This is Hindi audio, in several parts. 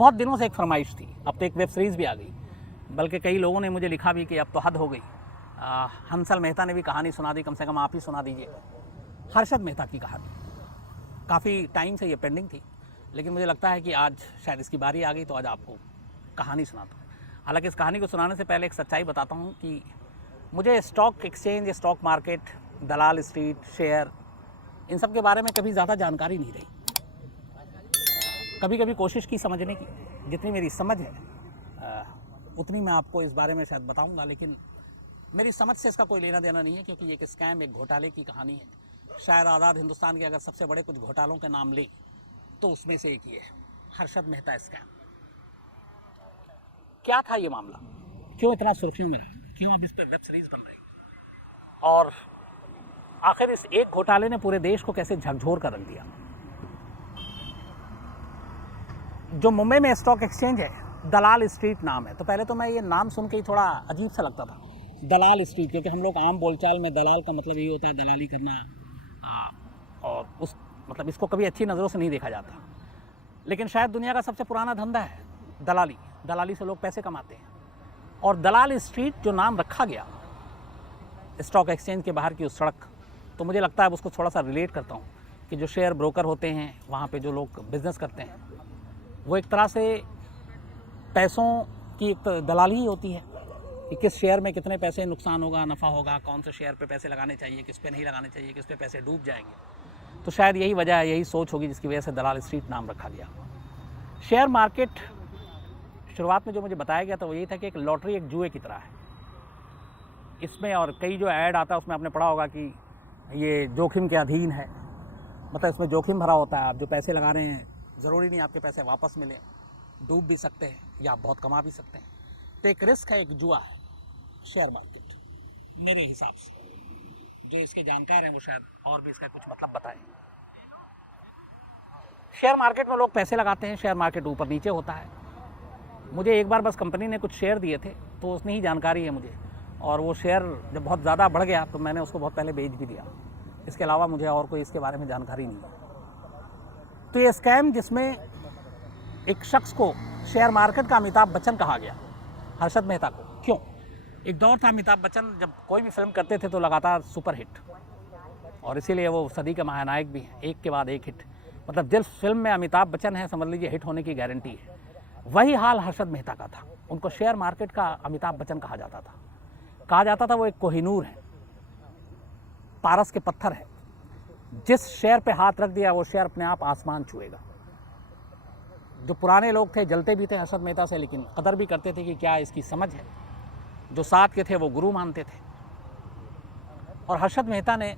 बहुत दिनों से एक फरमाइश थी, अब तो एक वेब सीरीज़ भी आ गई, बल्कि कई लोगों ने मुझे लिखा भी कि अब तो हद हो गई। हंसल मेहता ने भी कहानी सुना दी, कम से कम आप ही सुना दीजिए हर्षद मेहता की कहानी। काफ़ी टाइम से ये पेंडिंग थी, लेकिन मुझे लगता है कि आज शायद इसकी बारी आ गई, तो आज आपको कहानी सुनाता हूँ। हालांकि इस कहानी को सुनाने से पहले एक सच्चाई बताता हूँ कि मुझे स्टॉक एक्सचेंज, स्टॉक मार्केट, दलाल स्ट्रीट, शेयर, इन सब के बारे में कभी ज़्यादा जानकारी नहीं रही। कभी कभी कोशिश की समझने की, जितनी मेरी समझ है उतनी मैं आपको इस बारे में शायद बताऊंगा, लेकिन मेरी समझ से इसका कोई लेना देना नहीं है, क्योंकि एक स्कैम, एक घोटाले की कहानी है। शायद आज़ाद हिंदुस्तान के अगर सबसे बड़े कुछ घोटालों के नाम लें तो उसमें से एक ये है, हर्षद मेहता स्कैम। क्या था ये मामला, क्यों इतना सुर्खियों में रहा, क्यों अब इस पर वेब सीरीज बन रही, और आखिर इस एक घोटाले ने पूरे देश को कैसे झकझोर कर रख दिया। जो मुंबई में स्टॉक एक्सचेंज है, दलाल स्ट्रीट नाम है। तो पहले तो मैं ये नाम सुन के ही थोड़ा अजीब सा लगता था, दलाल स्ट्रीट, क्योंकि हम लोग आम बोलचाल में दलाल का मतलब यही होता है दलाली करना, और उस मतलब इसको कभी अच्छी नज़रों से नहीं देखा जाता। लेकिन शायद दुनिया का सबसे पुराना धंधा है दलाली। दलाली से लोग पैसे कमाते हैं, और दलाल स्ट्रीट जो नाम रखा गया स्टॉक एक्सचेंज के बाहर की उस सड़क, तो मुझे लगता है उसको थोड़ा सा रिलेट करता हूँ कि जो शेयर ब्रोकर होते हैं वहाँ पे जो लोग बिज़नेस करते हैं, वो एक तरह से पैसों की एक दलाली ही होती है कि किस शेयर में कितने पैसे नुकसान होगा, नफ़ा होगा, कौन से शेयर पे पैसे लगाने चाहिए, किस पे नहीं लगाने चाहिए, किस पे पैसे डूब जाएंगे। तो शायद यही वजह है, यही सोच होगी जिसकी वजह से दलाल स्ट्रीट नाम रखा गया। शेयर मार्केट शुरुआत में जो मुझे बताया गया था वो यही था कि एक लॉटरी, एक जुए की तरह है। इसमें और कई जो ऐड आता है उसमें आपने पढ़ा होगा कि ये जोखिम के अधीन है, मतलब इसमें जोखिम भरा होता है। आप जो पैसे लगा रहे हैं ज़रूरी नहीं आपके पैसे वापस मिले, डूब भी सकते हैं या आप बहुत कमा भी सकते हैं। तो एक रिस्क है, एक जुआ है शेयर मार्केट, मेरे हिसाब से। जो इसके जानकार हैं वो शायद और भी इसका कुछ मतलब बताएं। शेयर मार्केट में लोग पैसे लगाते हैं, शेयर मार्केट ऊपर नीचे होता है। मुझे एक बार बस कंपनी ने कुछ शेयर दिए थे, तो उसने ही जानकारी है मुझे, और वो शेयर जब बहुत ज़्यादा बढ़ गया तो मैंने उसको बहुत पहले बेच भी दिया। इसके अलावा मुझे और कोई इसके बारे में जानकारी नहीं है। तो ये स्कैम जिसमें एक शख्स को शेयर मार्केट का अमिताभ बच्चन कहा गया, हर्षद मेहता को, क्यों? एक दौर था अमिताभ बच्चन जब कोई भी फिल्म करते थे तो लगातार सुपर हिट, और इसीलिए वो सदी के महानायक भी हैं, एक के बाद एक हिट। मतलब जिस फिल्म में अमिताभ बच्चन है समझ लीजिए हिट होने की गारंटी है। वही हाल हर्षद मेहता का था। उनको शेयर मार्केट का अमिताभ बच्चन कहा जाता था। वो एक कोहिनूर है, पारस के पत्थर है। जिस शेयर पे हाथ रख दिया वो शेयर अपने आप आसमान छुएगा। जो पुराने लोग थे जलते भी थे हर्षद मेहता से, लेकिन कदर भी करते थे कि क्या इसकी समझ है। जो साथ के थे वो गुरु मानते थे। और हर्षद मेहता ने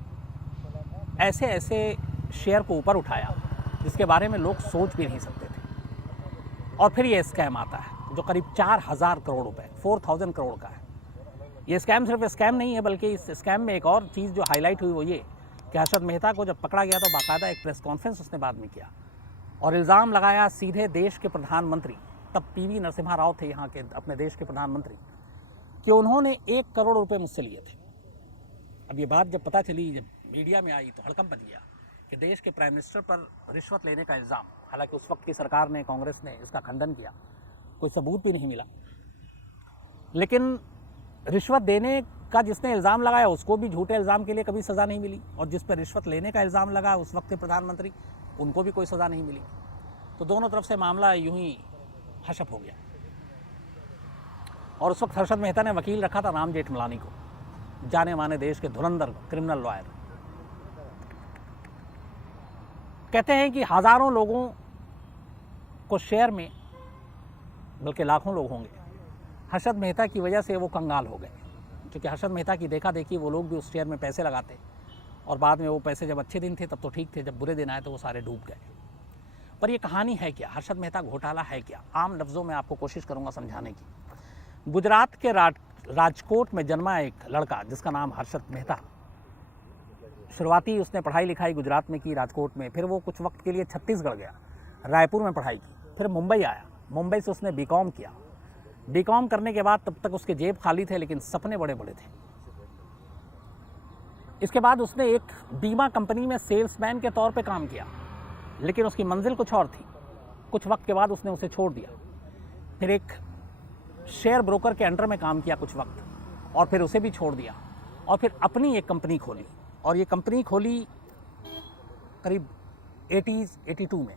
ऐसे ऐसे शेयर को ऊपर उठाया जिसके बारे में लोग सोच भी नहीं सकते थे। और फिर ये स्कैम आता है जो करीब 4000 करोड़ रुपए, 4000 करोड़ का है। ये स्कैम सिर्फ स्कैम नहीं है, बल्कि इस स्कैम में एक और चीज़ जो हाईलाइट हुई वो ये कि हर्षद मेहता को जब पकड़ा गया तो बाकायदा एक प्रेस कॉन्फ्रेंस उसने बाद में किया और इल्ज़ाम लगाया सीधे देश के प्रधानमंत्री, तब पीवी नरसिम्हा राव थे यहाँ के अपने देश के प्रधानमंत्री, कि उन्होंने 1 करोड़ रुपए मुझसे लिए थे। अब ये बात जब पता चली, जब मीडिया में आई, तो हड़कंप मच गया कि देश के प्राइम मिनिस्टर पर रिश्वत लेने का इल्ज़ाम। हालांकि उस वक्त की सरकार ने, कांग्रेस ने इसका खंडन किया, कोई सबूत भी नहीं मिला। लेकिन रिश्वत देने का जिसने इल्ज़ाम लगाया उसको भी झूठे इल्ज़ाम के लिए कभी सज़ा नहीं मिली, और जिस पर रिश्वत लेने का इल्ज़ाम लगा उस वक्त के प्रधानमंत्री, उनको भी कोई सज़ा नहीं मिली। तो दोनों तरफ से मामला यूं ही हशप हो गया। और उस वक्त हर्षद मेहता ने वकील रखा था राम जेठमलानी को, जाने माने देश के धुरंधर क्रिमिनल लॉयर। कहते हैं कि हज़ारों लोगों को शेयर में, बल्कि लाखों लोग होंगे, हर्षद मेहता की वजह से वो कंगाल हो गए। क्योंकि हर्षद मेहता की देखा देखी वो लोग भी उस शेयर में पैसे लगाते, और बाद में वो पैसे जब अच्छे दिन थे तब तो ठीक थे, जब बुरे दिन आए तो वो सारे डूब गए। पर ये कहानी है क्या, हर्षद मेहता घोटाला है क्या? आम लफ्ज़ों में आपको कोशिश करूँगा समझाने की। गुजरात के राजकोट में जन्मा एक लड़का जिसका नाम हर्षद मेहता, शुरुआती उसने पढ़ाई लिखाई गुजरात में की, राजकोट में। फिर वो कुछ वक्त के लिए छत्तीसगढ़ गया, रायपुर में पढ़ाई की। फिर मुंबई आया, मुंबई से उसने बीकॉम किया। बीकॉम करने के बाद तब तक उसके जेब खाली थे, लेकिन सपने बड़े बड़े थे। इसके बाद उसने एक बीमा कंपनी में सेल्समैन के तौर पे काम किया, लेकिन उसकी मंजिल कुछ और थी। कुछ वक्त के बाद उसने उसे छोड़ दिया। फिर एक शेयर ब्रोकर के अंडर में काम किया कुछ वक्त, और फिर उसे भी छोड़ दिया, और फिर अपनी एक कंपनी खोली। और ये कंपनी खोली करीब 82 में।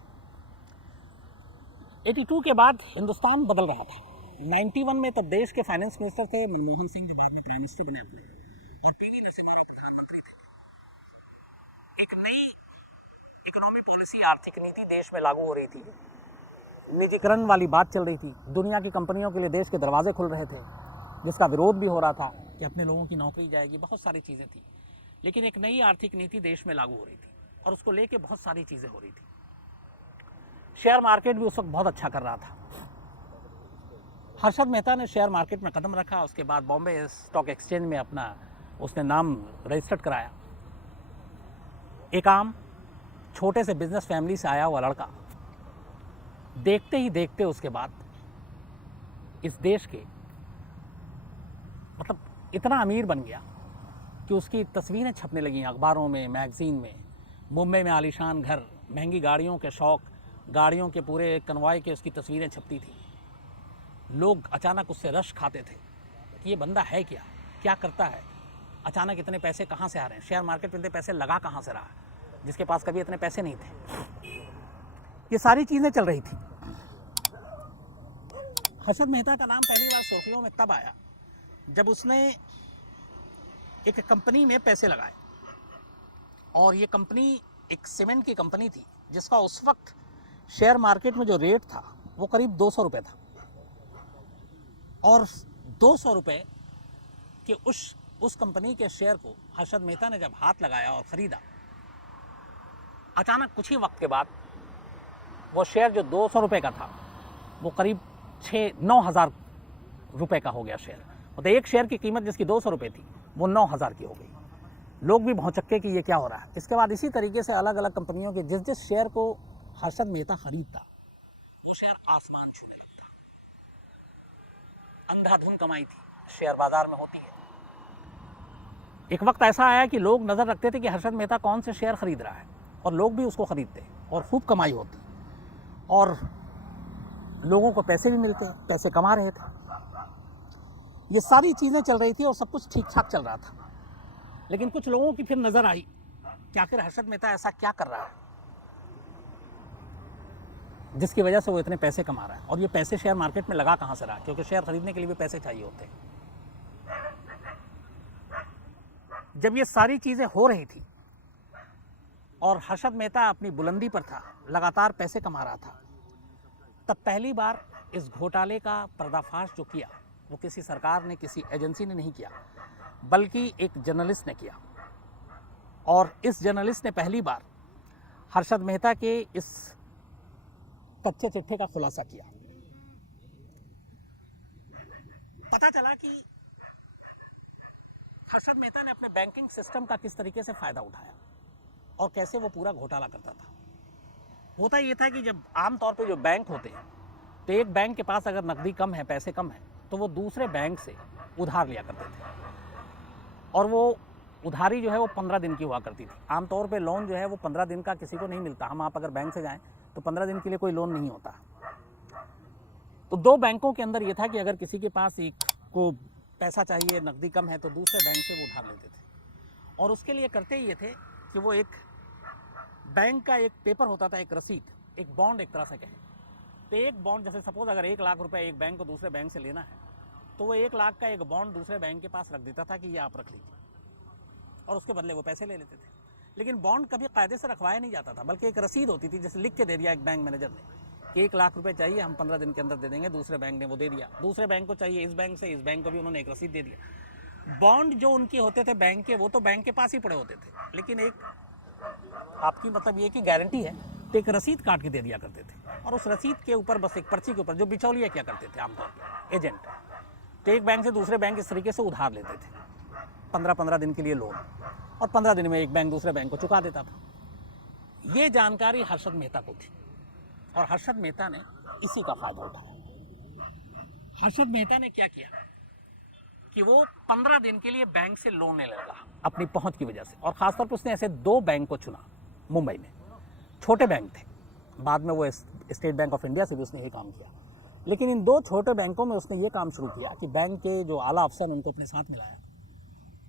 82 के बाद हिंदुस्तान बदल रहा था। 91 में तब देश के फाइनेंस मिनिस्टर थे मनमोहन सिंह, जो बाद में प्राइम मिनिस्टर बने अपने, और पीवी नरसिम्हा राव प्रधानमंत्री थे। एक नई इकोनॉमी पॉलिसी, आर्थिक नीति देश में लागू हो रही थी। निजीकरण वाली बात चल रही थी। दुनिया की कंपनियों के लिए देश के दरवाजे खुल रहे थे, जिसका विरोध भी हो रहा था कि अपने लोगों की नौकरी जाएगी। बहुत सारी चीज़ें थी, लेकिन एक नई आर्थिक नीति देश में लागू हो रही थी और उसको लेके बहुत सारी चीज़ें हो रही थी। शेयर मार्केट भी उस वक्त बहुत अच्छा कर रहा था। हर्षद मेहता ने शेयर मार्केट में कदम रखा। उसके बाद बॉम्बे स्टॉक एक्सचेंज में अपना उसने नाम रजिस्टर्ड कराया। एक आम छोटे से बिजनेस फैमिली से आया हुआ लड़का देखते ही देखते उसके बाद इस देश के मतलब इतना अमीर बन गया कि उसकी तस्वीरें छपने लगी अखबारों में, मैगजीन में। मुंबई में आलीशान घर, महंगी गाड़ियों के शौक, गाड़ियों के पूरे कन्वॉय के उसकी तस्वीरें छपती थी। लोग अचानक उससे रश खाते थे कि ये बंदा है क्या, क्या करता है, अचानक इतने पैसे कहाँ से आ रहे हैं, शेयर मार्केट में इतने पैसे लगा कहाँ से रहा, जिसके पास कभी इतने पैसे नहीं थे। ये सारी चीज़ें चल रही थी। हर्षद मेहता का नाम पहली बार सुर्खियों में तब आया जब उसने एक कंपनी में पैसे लगाए, और ये कंपनी एक सीमेंट की कंपनी थी जिसका उस वक्त शेयर मार्केट में जो रेट था वो करीब 200 रुपये था। और 200 रुपये के उस कंपनी के शेयर को हर्षद मेहता ने जब हाथ लगाया और ख़रीदा, अचानक कुछ ही वक्त के बाद वो शेयर जो 200 रुपये का था वो करीब 9 हज़ार रुपये का हो गया शेयर। मतलब एक शेयर की कीमत जिसकी 200 रुपये थी वो 9 हज़ार की हो गई। लोग भी भौचक्के कि ये क्या हो रहा है। इसके बाद इसी तरीके से अलग अलग कंपनियों के जिस शेयर को हर्षद मेहता खरीदता वो शेयर आसमान छूने लगता। अंधाधुंध कमाई थी शेयर बाजार में होती है। एक वक्त ऐसा आया कि लोग नज़र रखते थे कि हर्षद मेहता कौन से शेयर खरीद रहा है, और लोग भी उसको खरीदते और खूब कमाई होती, और लोगों को पैसे भी मिलते, पैसे कमा रहे थे। ये सारी चीज़ें चल रही थी और सब कुछ ठीक ठाक चल रहा था। लेकिन कुछ लोगों की फिर नज़र आई कि आखिर हर्षद मेहता ऐसा क्या कर रहा है जिसकी वजह से वो इतने पैसे कमा रहा है, और ये पैसे शेयर मार्केट में लगा कहाँ से रहा, क्योंकि शेयर खरीदने के लिए भी पैसे चाहिए होते हैं। जब ये सारी चीज़ें हो रही थी और हर्षद मेहता अपनी बुलंदी पर था, लगातार पैसे कमा रहा था, तब पहली बार इस घोटाले का पर्दाफाश जो किया वो किसी सरकार ने, किसी एजेंसी ने नहीं किया, बल्कि एक जर्नलिस्ट ने किया। और इस जर्नलिस्ट ने पहली बार हर्षद मेहता के इस कच्चे चिट्ठे का खुलासा किया। पता चला कि हर्षद मेहता ने अपने बैंकिंग सिस्टम का किस तरीके से फ़ायदा उठाया और कैसे वो पूरा घोटाला करता था। होता ये था कि जब आमतौर पे जो बैंक होते हैं, तो एक बैंक के पास अगर नकदी कम है, पैसे कम है, तो वो दूसरे बैंक से उधार लिया करते थे, और वो उधारी जो है वो 15 दिन की हुआ करती थी। आमतौर पे लोन जो है वो 15 दिन का किसी को नहीं मिलता। हम आप अगर बैंक से जाएं तो 15 दिन के लिए कोई लोन नहीं होता। तो दो बैंकों के अंदर ये था कि अगर किसी के पास एक को पैसा चाहिए, नकदी कम है, तो दूसरे बैंक से वो उधार लेते थे। और उसके लिए करते ये थे कि वो एक बैंक का एक पेपर होता था, एक रसीद, एक बॉन्ड एक तरह से कहें। तो एक बॉन्ड, जैसे सपोज अगर 1 लाख रुपए एक बैंक को दूसरे बैंक से लेना है, तो वो 1 लाख का एक बॉन्ड दूसरे बैंक के पास रख देता था कि ये आप रख लीजिए, और उसके बदले वो पैसे ले लेते थे। लेकिन बॉन्ड कभी कायदे से रखवाया नहीं जाता था, बल्कि एक रसीद होती थी, जैसे लिख के दे दिया एक बैंक मैनेजर ने कि 1 लाख रुपए चाहिए, हम 15 दिन के अंदर दे देंगे। दूसरे बैंक ने वो दे दिया। दूसरे बैंक को चाहिए इस बैंक से, इस बैंक को भी उन्होंने एक रसीद दे दिया। बॉन्ड जो उनके होते थे बैंक के, वो तो बैंक के पास ही पड़े होते थे, लेकिन एक आपकी मतलब ये कि गारंटी है, तो एक रसीद काट के दे दिया करते थे। और उस रसीद के ऊपर, बस एक पर्ची के ऊपर, जो बिचौलिया क्या करते थे आमतौर पर एजेंट, तो एक बैंक से दूसरे बैंक इस तरीके से उधार लेते थे 15-15 दिन के लिए लोन, और 15 दिन में एक बैंक दूसरे बैंक को चुका देता था। ये जानकारी हर्षद मेहता को थी, और हर्षद मेहता ने इसी का फायदा उठाया। हर्षद मेहता ने क्या किया कि वो 15 दिन के लिए बैंक से लोन लेने लगा अपनी पहुंच की वजह से। और खासतौर पर उसने ऐसे 2 बैंक को चुना मुंबई में, छोटे बैंक थे, बाद में वो स्टेट बैंक ऑफ इंडिया से भी उसने ये काम किया। लेकिन इन 2 छोटे बैंकों में उसने ये काम शुरू किया कि बैंक के जो आला अफसर उनको अपने साथ मिलाया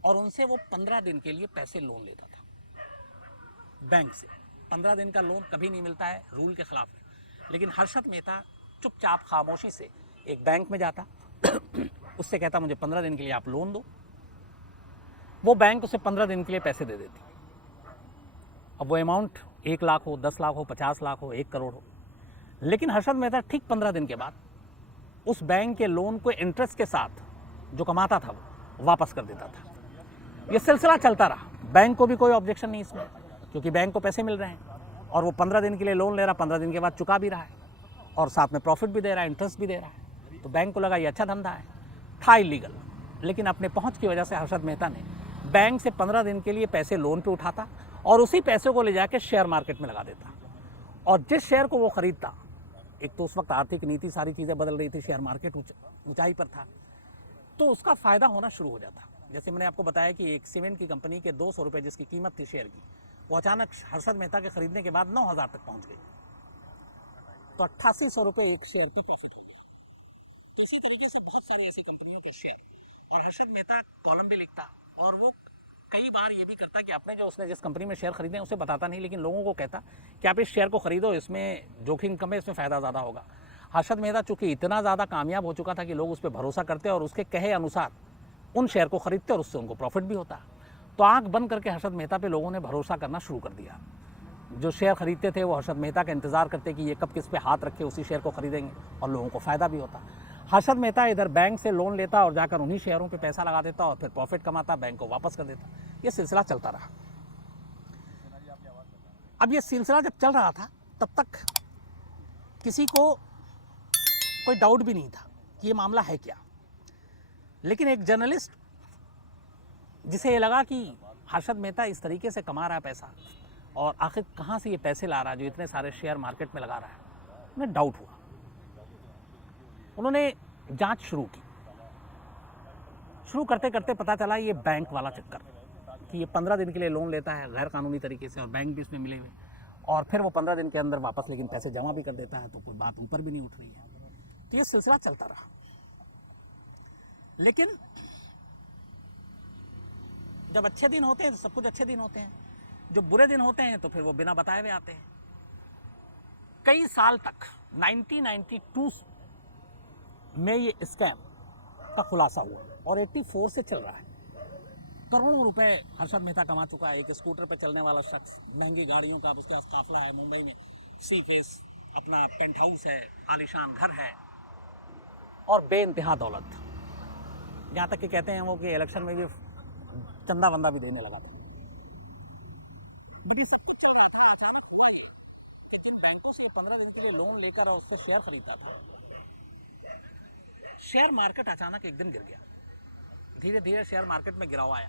और उनसे वो 15 दिन के लिए पैसे लोन लेता था बैंक से। 15 दिन का लोन कभी नहीं मिलता है, रूल के खिलाफ है। लेकिन हर्षद मेहता चुपचाप खामोशी से एक बैंक में जाता उससे कहता मुझे 15 दिन के लिए आप लोन दो। वो बैंक उसे 15 दिन के लिए पैसे दे देती। अब वो अमाउंट 1 लाख हो, 10 लाख हो, 50 लाख हो, 1 करोड़ हो। लेकिन हर्षद मेहता ठीक 15 दिन के बाद उस बैंक के लोन को इंटरेस्ट के साथ जो कमाता था वो वापस कर देता था। ये सिलसिला चलता रहा। बैंक को भी कोई ऑब्जेक्शन नहीं इसमें, क्योंकि बैंक को पैसे मिल रहे हैं और वो 15 दिन के लिए लोन ले रहा, 15 दिन के बाद चुका भी रहा है और साथ में प्रॉफिट भी दे रहा है, इंटरेस्ट भी दे रहा है। तो बैंक को लगा ये अच्छा धंधा है। था इलीगल, लेकिन अपने पहुंच की वजह से हर्षद मेहता ने बैंक से 15 दिन के लिए पैसे लोन पे उठाता और उसी पैसे को ले जाके शेयर मार्केट में लगा देता। और जिस शेयर को वो खरीदता, एक तो उस वक्त आर्थिक नीति सारी चीज़ें बदल रही थी, शेयर मार्केट ऊंचाई पर था, तो उसका फ़ायदा होना शुरू हो जाता। जैसे मैंने आपको बताया कि एक सीमेंट की कंपनी के 200 रुपये जिसकी कीमत थी शेयर की, वो अचानक हर्षद मेहता के खरीदने के बाद 9,000 तक पहुंच गई। तो 8800 रुपये एक शेयर पे प्रॉफिट हो गया। तो इसी तरीके से बहुत सारे ऐसी कंपनियों के शेयर, और हर्षद मेहता कॉलम भी लिखता और वो कई बार ये भी करता कि अपने जो उसने जिस कंपनी में शेयर खरीदे उसे बताता नहीं, लेकिन लोगों को कहता कि आप इस शेयर को खरीदो, इसमें जोखिम कम है, इसमें फ़ायदा ज़्यादा होगा। हर्षद मेहता चूंकि इतना ज़्यादा कामयाब हो चुका था कि लोग उस पर भरोसा करते और उसके कहे अनुसार उन शेयर को खरीदते और उससे उनको प्रॉफिट भी होता। तो आंख बंद करके हर्षद मेहता पे लोगों ने भरोसा करना शुरू कर दिया। जो शेयर खरीदते थे वो हर्षद मेहता का इंतज़ार करते कि ये कब किस पे हाथ रखे उसी शेयर को खरीदेंगे और लोगों को फ़ायदा भी होता। हर्षद मेहता इधर बैंक से लोन लेता और जाकर उन्हीं शेयरों पे पैसा लगा देता और फिर प्रॉफिट कमाता, बैंक को वापस कर देता। ये सिलसिला चलता रहा। अब ये सिलसिला जब चल रहा था तब तक किसी को कोई डाउट भी नहीं था कि ये मामला है क्या। लेकिन एक जर्नलिस्ट जिसे ये लगा कि हर्षद मेहता इस तरीके से कमा रहा है पैसा और आखिर कहाँ से ये पैसे ला रहा है जो इतने सारे शेयर मार्केट में लगा रहा है, उन्हें डाउट हुआ। उन्होंने जांच शुरू की। शुरू करते करते पता चला ये बैंक वाला चक्कर कि ये 15 दिन के लिए लोन लेता है गैर कानूनी तरीके से और बैंक भी इसमें मिले हुए, और फिर वो 15 दिन के अंदर वापस लेकिन पैसे जमा भी कर देता है, तो कोई बात ऊपर भी नहीं उठ रही है। तो ये सिलसिला चलता रहा। लेकिन जब अच्छे दिन होते हैं तो सब कुछ अच्छे दिन होते हैं, जो बुरे दिन होते हैं तो फिर वो बिना बताए हुए आते हैं। कई साल तक 1992 में ये स्कैम का खुलासा हुआ और 84 से चल रहा है। करोड़ों रुपए हर्षद मेहता कमा चुका है। एक स्कूटर पर चलने वाला शख्स, महंगी गाड़ियों का उसका काफिला है, मुंबई में सी फेस, अपना पेंट हाउस है, आलीशान घर है और बेइंतहा दौलत। यहाँ तक कि कहते हैं वो कि इलेक्शन में भी चंदा वंदा भी देने लगा था। लेकिन सब कुछ चल रहा था, अचानक हुआ ये कि जिन बैंकों से 15 दिन के लिए लोन लेकर और उससे शेयर खरीदता था, शेयर मार्केट अचानक एक दिन गिर गया। धीरे धीरे शेयर मार्केट में गिराव आया।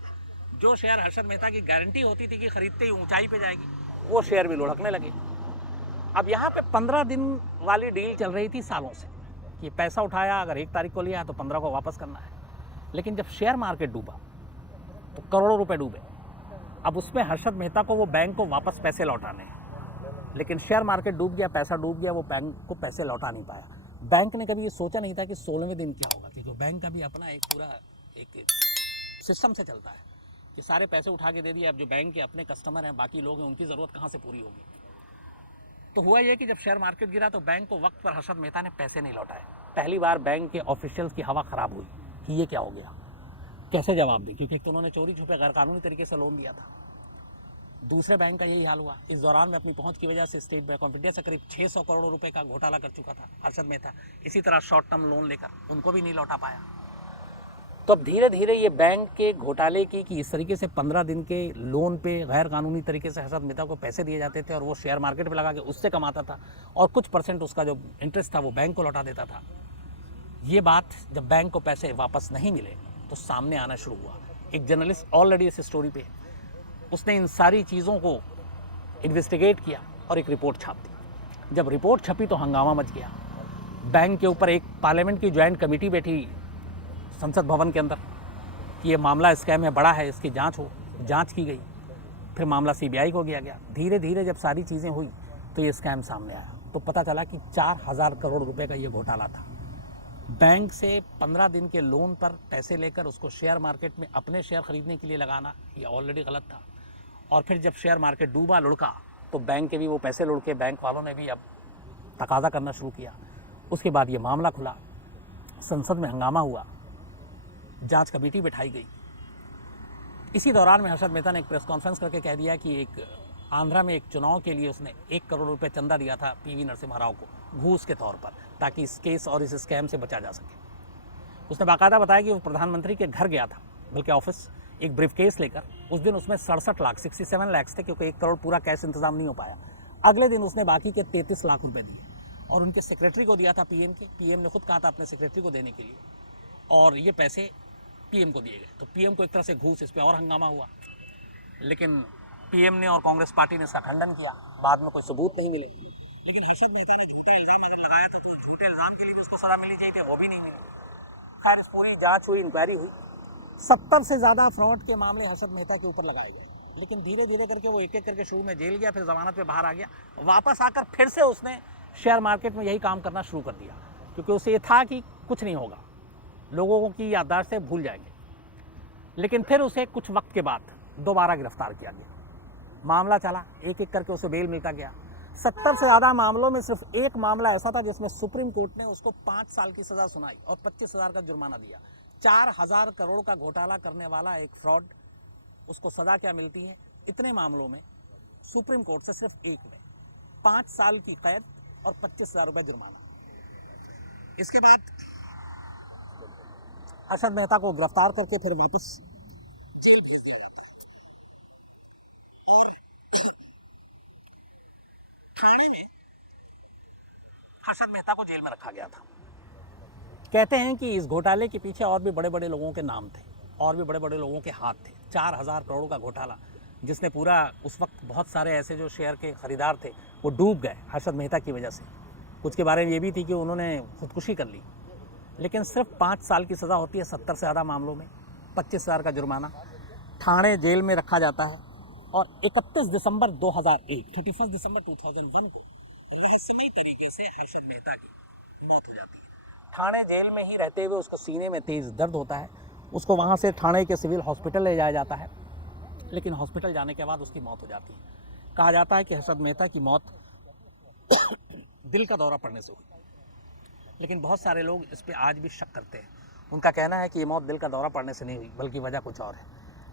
जो शेयर हर्षद मेहता की गारंटी होती थी कि खरीदते ही ऊंचाई पे जाएगी, वो शेयर भी लुढ़कने लगे। अब यहाँ पे 15 दिन वाली डील चल रही थी सालों से कि पैसा उठाया, अगर 1 तारीख को लिया तो 15 को वापस करना है। लेकिन जब शेयर मार्केट डूबा तो करोड़ों रुपए डूबे। अब उसमें हर्षद मेहता को वो बैंक को वापस पैसे लौटाने हैं, लेकिन शेयर मार्केट डूब गया, पैसा डूब गया, वो बैंक को पैसे लौटा नहीं पाया। बैंक ने कभी ये सोचा नहीं था कि 16वें दिन क्या होगा, क्योंकि बैंक का भी अपना एक पूरा एक सिस्टम से चलता है कि सारे पैसे उठा के दे दिए। अब जो बैंक के अपने कस्टमर हैं, बाकी लोग हैं, उनकी ज़रूरत कहाँ से पूरी होगी। तो हुआ ये कि जब शेयर मार्केट गिरा तो बैंक को वक्त पर हर्षद मेहता ने पैसे नहीं लौटाए। पहली बार बैंक के ऑफिशियल्स की हवा ख़राब हुई कि ये क्या हो गया, कैसे जवाब दें, क्योंकि एक तो उन्होंने चोरी छुपे गैर कानूनी तरीके से लोन दिया था। दूसरे बैंक का यही हाल हुआ। इस दौरान में अपनी पहुंच की वजह से स्टेट बैंक ऑफ इंडिया से करीब 600 करोड़ रुपए का घोटाला कर चुका था हर्षद मेहता। इसी तरह शॉर्ट टर्म लोन लेकर उनको भी नहीं लौटा पाया। तो अब धीरे धीरे ये बैंक के घोटाले की कि इस तरीके से 15 दिन के लोन पे गैर कानूनी तरीके से हर्षद मेहता को पैसे दिए जाते थे और वो शेयर मार्केट पे लगा के उससे कमाता था और कुछ परसेंट उसका जो इंटरेस्ट था वो बैंक को लौटा देता था। ये बात जब बैंक को पैसे वापस नहीं मिले तो सामने आना शुरू हुआ। एक जर्नलिस्ट ऑलरेडी इस स्टोरी पे, उसने इन सारी चीज़ों को इन्वेस्टिगेट किया और एक रिपोर्ट छाप दी। जब रिपोर्ट छपी तो हंगामा मच गया। बैंक के ऊपर एक पार्लियामेंट की ज्वाइंट कमेटी बैठी संसद भवन के अंदर कि ये मामला स्कैम है, बड़ा है, इसकी जांच हो। जांच की गई, फिर मामला CBI को दिया गया। धीरे धीरे जब सारी चीज़ें हुई तो ये स्कैम सामने आया। तो पता चला कि 4,000 करोड़ रुपए का ये घोटाला था। बैंक से 15 दिन के लोन पर पैसे लेकर उसको शेयर मार्केट में अपने शेयर खरीदने के लिए लगाना, ये ऑलरेडी गलत था। और फिर जब शेयर मार्केट डूबा लुढ़का तो बैंक के भी वो पैसे लुढ़के, बैंक वालों ने भी अब तकाजा करना शुरू किया। उसके बाद ये मामला खुला, संसद में हंगामा हुआ, जांच कमेटी बिठाई गई। इसी दौरान में हर्षद मेहता ने एक प्रेस कॉन्फ्रेंस करके कह दिया कि एक आंध्रा में एक चुनाव के लिए उसने 1 करोड़ रुपए चंदा दिया था पीवी नरसिम्हा राव को घूस के तौर पर, ताकि इस केस और इस स्कैम से बचा जा सके। उसने बाकायदा बताया कि वो प्रधानमंत्री के घर गया था, बल्कि ऑफिस, एक ब्रीफ केस लेकर। उस दिन उसमें 67 लाख 67 लाख थे, क्योंकि 1 करोड़ पूरा कैश इंतजाम नहीं हो पाया। अगले दिन उसने बाकी के 33 लाख रुपए दिए और उनके सेक्रेटरी को दिया था पीएम के। पीएम ने खुद कहा था अपने सेक्रेटरी को देने के लिए, और ये पैसे पीएम को दिए गए। तो पीएम को एक तरह से घूस, इस पर और हंगामा हुआ। लेकिन पीएम ने और कांग्रेस पार्टी ने इसका खंडन किया। बाद में कोई सबूत नहीं मिले। लेकिन हर्षद मेहता ने झूठा इल्जाम लगाया था, तो झूठे इल्जाम के लिए भी उसको सजा मिलनी चाहिए थी, वो भी नहीं मिली। खैर, इस पूरी जांच हुई, इंक्वायरी हुई। 70 से ज़्यादा फ्रॉड के मामले हर्षद मेहता के ऊपर लगाए गए। लेकिन धीरे धीरे करके वो एक एक करके शुरू में जेल गया, फिर जमानत पे बाहर आ गया। वापस आकर फिर से उसने शेयर मार्केट में यही काम करना शुरू कर दिया, क्योंकि उसे ये था कि कुछ नहीं होगा, लोगों की याददाश्त से भूल जाएंगे। लेकिन फिर उसे कुछ वक्त के बाद दोबारा गिरफ्तार किया गया। मामला चला, एक एक करके उसे बेल मिलता गया। 70 से ज़्यादा मामलों में सिर्फ एक मामला ऐसा था जिसमें सुप्रीम कोर्ट ने उसको 5 साल की सज़ा सुनाई और 25,000 का जुर्माना दिया। 4,000 करोड़ का घोटाला करने वाला एक फ्रॉड, उसको सज़ा क्या मिलती है? इतने मामलों में सुप्रीम कोर्ट से सिर्फ एक में 5 साल की कैद और 25,000 रुपये जुर्माना। इसके बाद हर्षद मेहता को गिरफ्तार करके फिर वापस जेल भेज दिया जाता है। और थाने में हर्षद मेहता को जेल में रखा गया था। कहते हैं कि इस घोटाले के पीछे और भी बड़े बड़े लोगों के नाम थे, और भी बड़े बड़े लोगों के हाथ थे। 4,000 करोड़ का घोटाला, जिसने पूरा, उस वक्त बहुत सारे ऐसे जो शेयर के खरीदार थे वो डूब गए हर्षद मेहता की वजह से। कुछ के बारे में ये भी थी कि उन्होंने खुदकुशी कर ली। लेकिन सिर्फ 5 साल की सज़ा होती है 70 से ज़्यादा मामलों में, 25,000 का जुर्माना, ठाणे जेल में रखा जाता है। और 31 दिसंबर 2001, 31 दिसंबर 2001 को रहस्यमयी तरीके से हर्षद मेहता की मौत हो जाती है। ठाणे जेल में ही रहते हुए उसको सीने में तेज़ दर्द होता है। उसको वहाँ से ठाणे के सिविल हॉस्पिटल ले जाया जाता है, लेकिन हॉस्पिटल जाने के बाद उसकी मौत हो जाती है। कहा जाता है कि हर्षद मेहता की मौत दिल का दौरा पड़ने से हुई। लेकिन बहुत सारे लोग इस पर आज भी शक करते हैं। उनका कहना है कि ये मौत दिल का दौरा पड़ने से नहीं हुई, बल्कि वजह कुछ और है।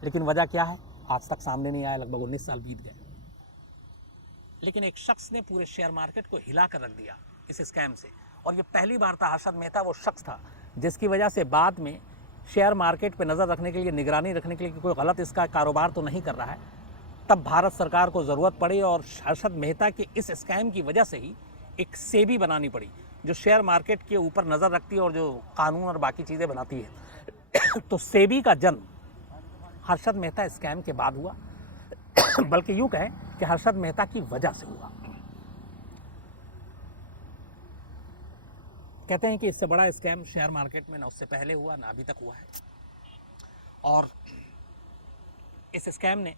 लेकिन वजह क्या है, आज तक सामने नहीं आया। लगभग 19 साल बीत गए। लेकिन एक शख्स ने पूरे शेयर मार्केट को हिला कर रख दिया इस स्कैम से। और ये पहली बार था, हर्षद मेहता वो शख्स था जिसकी वजह से बाद में शेयर मार्केट पर नज़र रखने के लिए, निगरानी रखने के लिए, कोई गलत इसका कारोबार तो नहीं कर रहा है, तब भारत सरकार को ज़रूरत पड़ी और हर्षद मेहता के इस स्कैम की वजह से ही एक सेबी बनानी पड़ी, जो शेयर मार्केट के ऊपर नज़र रखती है और जो कानून और बाकी चीज़ें बनाती है। तो सेबी का जन्म हर्षद मेहता स्कैम के बाद हुआ, बल्कि यूँ कहें कि हर्षद मेहता की वजह से हुआ। कहते हैं कि इससे बड़ा स्कैम शेयर मार्केट में ना उससे पहले हुआ, ना अभी तक हुआ है। और इस स्कैम ने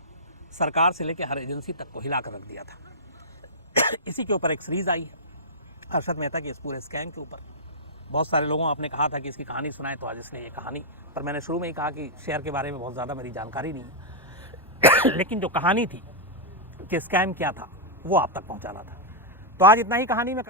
सरकार से लेकर हर एजेंसी तक को हिला कर रख दिया था। इसी के ऊपर एक सीरीज़ आई है हर्षद मेहता की इस पूरे स्कैम के ऊपर। बहुत सारे लोगों आपने कहा था कि इसकी कहानी सुनाए, तो आज इसने ये कहानी, पर मैंने शुरू में ही कहा कि शेयर के बारे में बहुत ज़्यादा मेरी जानकारी नहीं है। लेकिन जो कहानी थी कि स्कैम क्या था, वो आप तक पहुंचाना था। तो आज इतना ही कहानी में